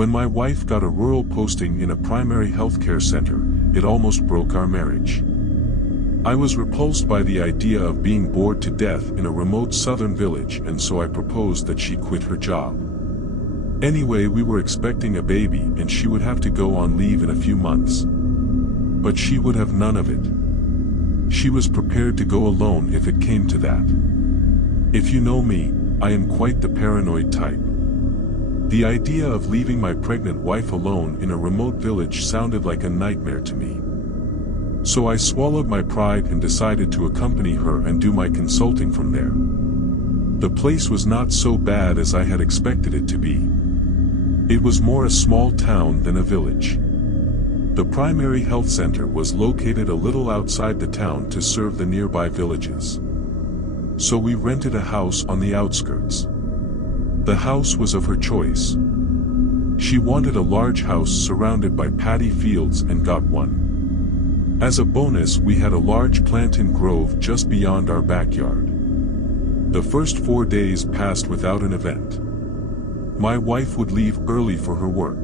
When my wife got a rural posting in a primary healthcare center, it almost broke our marriage. I was repulsed by the idea of being bored to death in a remote southern village, and so I proposed that she quit her job. Anyway, we were expecting a baby and she would have to go on leave in a few months. But she would have none of it. She was prepared to go alone if it came to that. If you know me, I am quite the paranoid type. The idea of leaving my pregnant wife alone in a remote village sounded like a nightmare to me. So I swallowed my pride and decided to accompany her and do my consulting from there. The place was not so bad as I had expected it to be. It was more a small town than a village. The primary health center was located a little outside the town to serve the nearby villages. So we rented a house on the outskirts. The house was of her choice. She wanted a large house surrounded by paddy fields and got one. As a bonus, we had a large plantain grove just beyond our backyard. The first 4 days passed without an event. My wife would leave early for her work.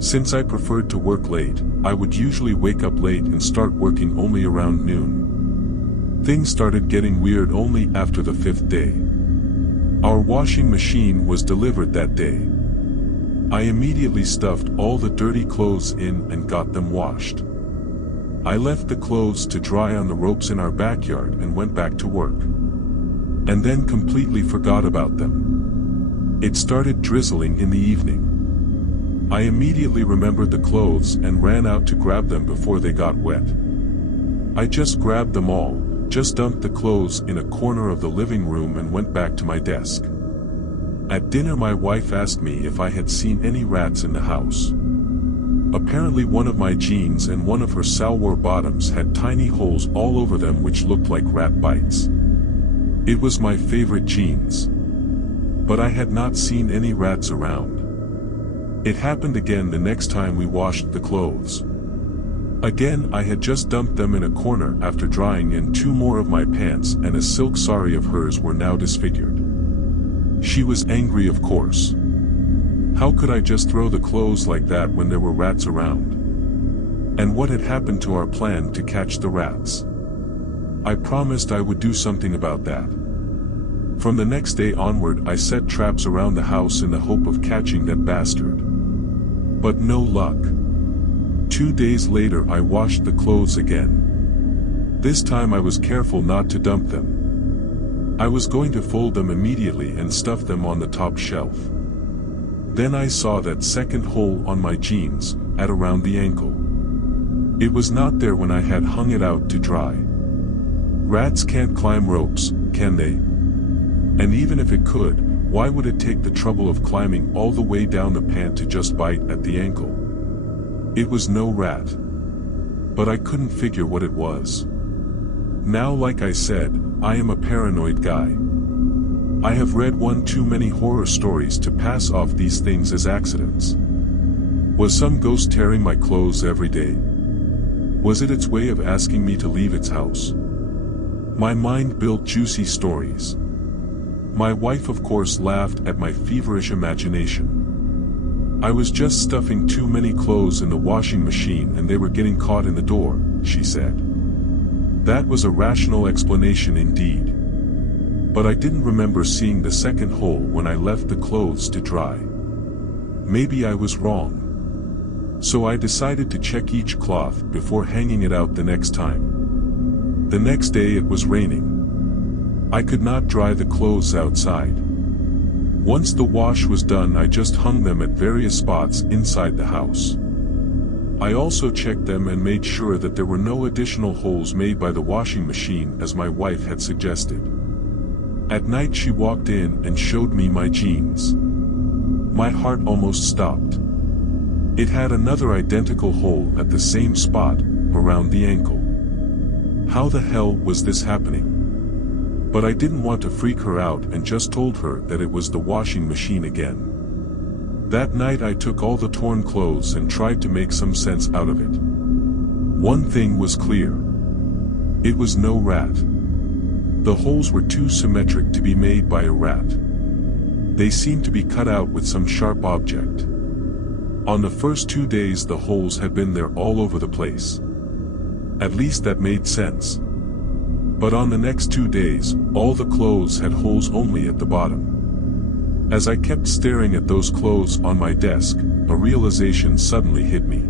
Since I preferred to work late, I would usually wake up late and start working only around noon. Things started getting weird only after the 5th day. Our washing machine was delivered that day. I immediately stuffed all the dirty clothes in and got them washed. I left the clothes to dry on the ropes in our backyard and went back to work. And then completely forgot about them. It started drizzling in the evening. I immediately remembered the clothes and ran out to grab them before they got wet. I just grabbed them all, just dumped the clothes in a corner of the living room and went back to my desk. At dinner, my wife asked me if I had seen any rats in the house. Apparently one of my jeans and one of her salwar bottoms had tiny holes all over them which looked like rat bites. It was my favorite jeans. But I had not seen any rats around. It happened again the next time we washed the clothes. Again, I had just dumped them in a corner after drying, and 2 more of my pants and a silk sari of hers were now disfigured. She was angry, of course. How could I just throw the clothes like that when there were rats around? And what had happened to our plan to catch the rats? I promised I would do something about that. From the next day onward, I set traps around the house in the hope of catching that bastard. But no luck. 2 days later, I washed the clothes again. This time I was careful not to dump them. I was going to fold them immediately and stuff them on the top shelf. Then I saw that second hole on my jeans, at around the ankle. It was not there when I had hung it out to dry. Rats can't climb ropes, can they? And even if it could, why would it take the trouble of climbing all the way down the pant to just bite at the ankle? It was no rat. But I couldn't figure what it was. Now, like I said, I am a paranoid guy. I have read one too many horror stories to pass off these things as accidents. Was some ghost tearing my clothes every day? Was it its way of asking me to leave its house? My mind built juicy stories. My wife, of course, laughed at my feverish imagination. I was just stuffing too many clothes in the washing machine and they were getting caught in the door, she said. That was a rational explanation indeed. But I didn't remember seeing the second hole when I left the clothes to dry. Maybe I was wrong. So I decided to check each cloth before hanging it out the next time. The next day it was raining. I could not dry the clothes outside. Once the wash was done, I just hung them at various spots inside the house. I also checked them and made sure that there were no additional holes made by the washing machine as my wife had suggested. At night she walked in and showed me my jeans. My heart almost stopped. It had another identical hole at the same spot, around the ankle. How the hell was this happening? But I didn't want to freak her out and just told her that it was the washing machine again. That night I took all the torn clothes and tried to make some sense out of it. One thing was clear. It was no rat. The holes were too symmetric to be made by a rat. They seemed to be cut out with some sharp object. On the first 2 days the holes had been there all over the place. At least that made sense. But on the next 2 days, all the clothes had holes only at the bottom. As I kept staring at those clothes on my desk, a realization suddenly hit me.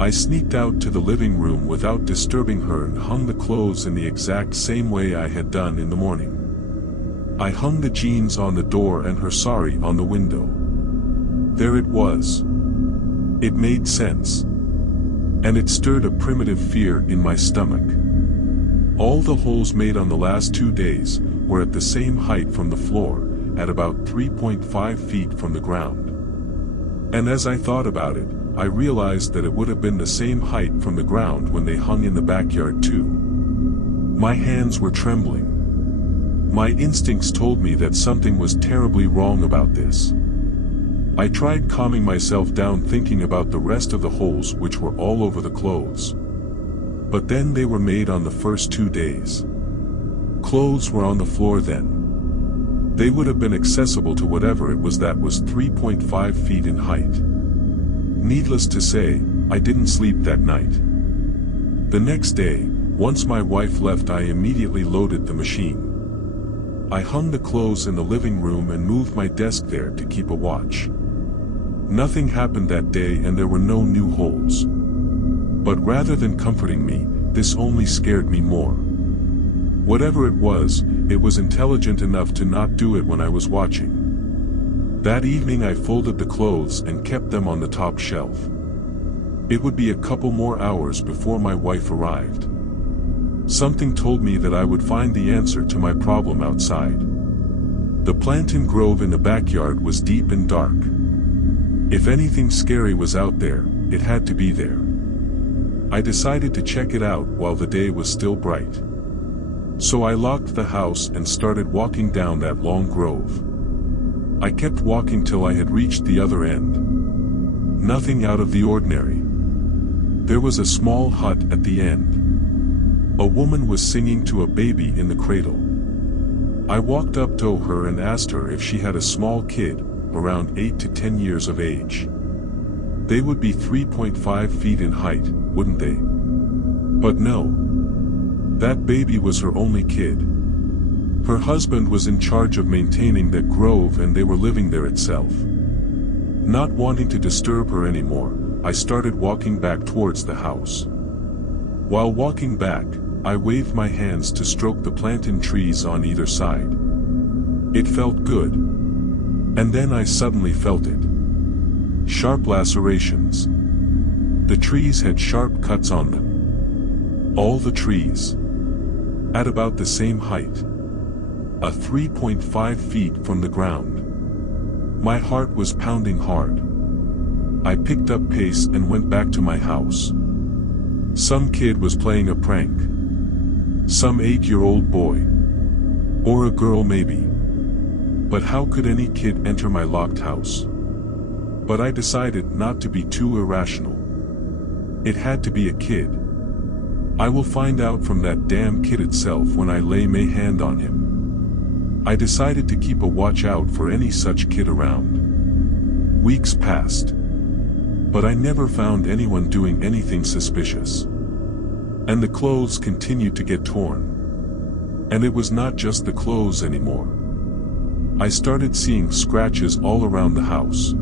I sneaked out to the living room without disturbing her and hung the clothes in the exact same way I had done in the morning. I hung the jeans on the door and her sari on the window. There it was. It made sense. And it stirred a primitive fear in my stomach. All the holes made on the last 2 days were at the same height from the floor, at about 3.5 feet from the ground. And as I thought about it, I realized that it would have been the same height from the ground when they hung in the backyard too. My hands were trembling. My instincts told me that something was terribly wrong about this. I tried calming myself down thinking about the rest of the holes which were all over the clothes. But then they were made on the first 2 days. Clothes were on the floor then. They would have been accessible to whatever it was that was 3.5 feet in height. Needless to say, I didn't sleep that night. The next day, once my wife left, I immediately loaded the machine. I hung the clothes in the living room and moved my desk there to keep a watch. Nothing happened that day and there were no new holes. But rather than comforting me, this only scared me more. Whatever it was intelligent enough to not do it when I was watching. That evening I folded the clothes and kept them on the top shelf. It would be a couple more hours before my wife arrived. Something told me that I would find the answer to my problem outside. The plantain grove in the backyard was deep and dark. If anything scary was out there, it had to be there. I decided to check it out while the day was still bright. So I locked the house and started walking down that long grove. I kept walking till I had reached the other end. Nothing out of the ordinary. There was a small hut at the end. A woman was singing to a baby in the cradle. I walked up to her and asked her if she had a small kid, around 8 to 10 years of age. They would be 3.5 feet in height, wouldn't they? But no. That baby was her only kid. Her husband was in charge of maintaining that grove and they were living there itself. Not wanting to disturb her anymore, I started walking back towards the house. While walking back, I waved my hands to stroke the plantain trees on either side. It felt good. And then I suddenly felt it. Sharp lacerations. The trees had sharp cuts on them. All the trees. At about the same height. 3.5 feet from the ground. My heart was pounding hard. I picked up pace and went back to my house. Some kid was playing a prank. Some 8-year-old boy. Or a girl maybe. But how could any kid enter my locked house? But I decided not to be too irrational. It had to be a kid. I will find out from that damn kid itself when I lay my hand on him. I decided to keep a watch out for any such kid around. Weeks passed. But I never found anyone doing anything suspicious. And the clothes continued to get torn. And it was not just the clothes anymore. I started seeing scratches all around the house.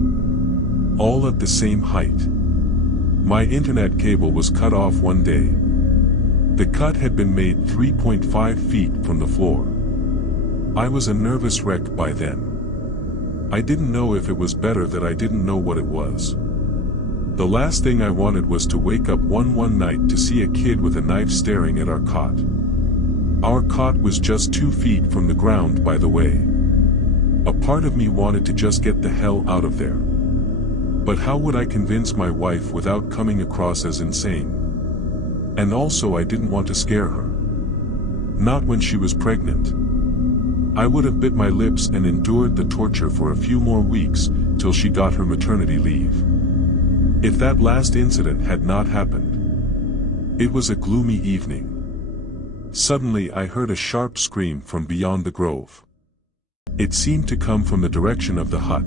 All at the same height. My internet cable was cut off one day. The cut had been made 3.5 feet from the floor. I was a nervous wreck by then. I didn't know if it was better that I didn't know what it was. The last thing I wanted was to wake up one night to see a kid with a knife staring at our cot. Our cot was just 2 feet from the ground, by the way. A part of me wanted to just get the hell out of there. But how would I convince my wife without coming across as insane? And also I didn't want to scare her. Not when she was pregnant. I would have bit my lips and endured the torture for a few more weeks, till she got her maternity leave. If that last incident had not happened. It was a gloomy evening. Suddenly I heard a sharp scream from beyond the grove. It seemed to come from the direction of the hut.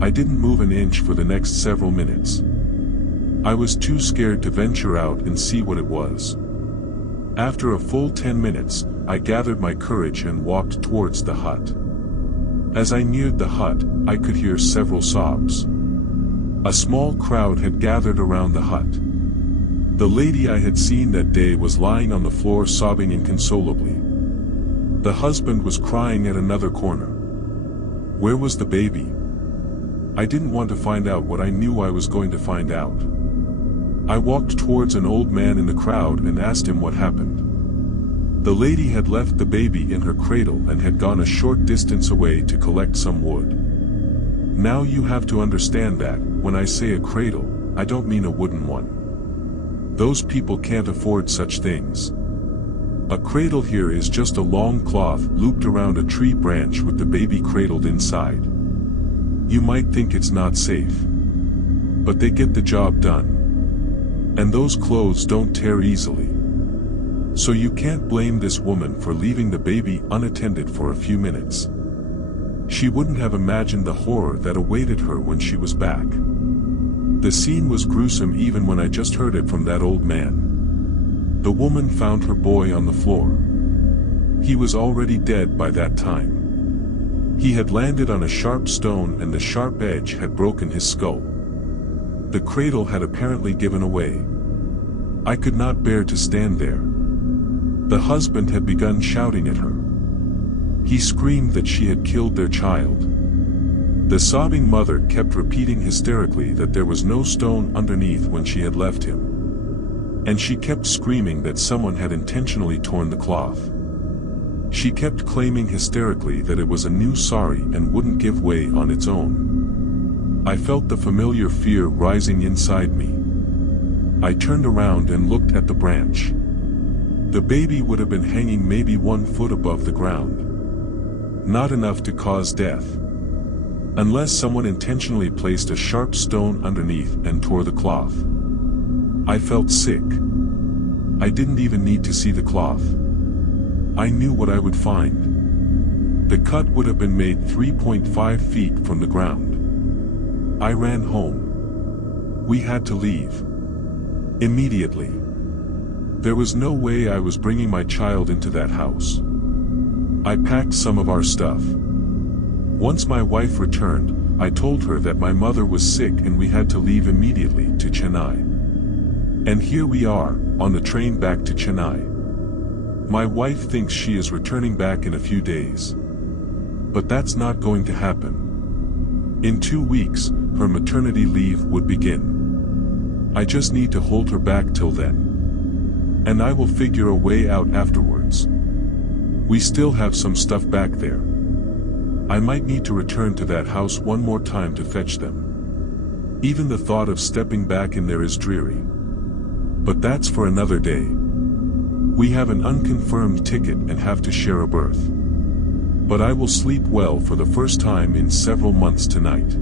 I didn't move an inch for the next several minutes. I was too scared to venture out and see what it was. After a full 10 minutes, I gathered my courage and walked towards the hut. As I neared the hut, I could hear several sobs. A small crowd had gathered around the hut. The lady I had seen that day was lying on the floor sobbing inconsolably. The husband was crying at another corner. Where was the baby? I didn't want to find out what I knew I was going to find out. I walked towards an old man in the crowd and asked him what happened. The lady had left the baby in her cradle and had gone a short distance away to collect some wood. Now you have to understand that, when I say a cradle, I don't mean a wooden one. Those people can't afford such things. A cradle here is just a long cloth looped around a tree branch with the baby cradled inside. You might think it's not safe, but they get the job done. And those clothes don't tear easily. So you can't blame this woman for leaving the baby unattended for a few minutes. She wouldn't have imagined the horror that awaited her when she was back. The scene was gruesome even when I just heard it from that old man. The woman found her boy on the floor. He was already dead by that time. He had landed on a sharp stone and the sharp edge had broken his skull. The cradle had apparently given away. I could not bear to stand there. The husband had begun shouting at her. He screamed that she had killed their child. The sobbing mother kept repeating hysterically that there was no stone underneath when she had left him. And she kept screaming that someone had intentionally torn the cloth. She kept claiming hysterically that it was a new sari and wouldn't give way on its own. I felt the familiar fear rising inside me. I turned around and looked at the branch. The baby would have been hanging maybe 1 foot above the ground. Not enough to cause death. Unless someone intentionally placed a sharp stone underneath and tore the cloth. I felt sick. I didn't even need to see the cloth. I knew what I would find. The cut would have been made 3.5 feet from the ground. I ran home. We had to leave. Immediately. There was no way I was bringing my child into that house. I packed some of our stuff. Once my wife returned, I told her that my mother was sick and we had to leave immediately to Chennai. And here we are, on the train back to Chennai. My wife thinks she is returning back in a few days. But that's not going to happen. In 2 weeks, her maternity leave would begin. I just need to hold her back till then. And I will figure a way out afterwards. We still have some stuff back there. I might need to return to that house one more time to fetch them. Even the thought of stepping back in there is dreary. But that's for another day. We have an unconfirmed ticket and have to share a berth. But I will sleep well for the first time in several months tonight.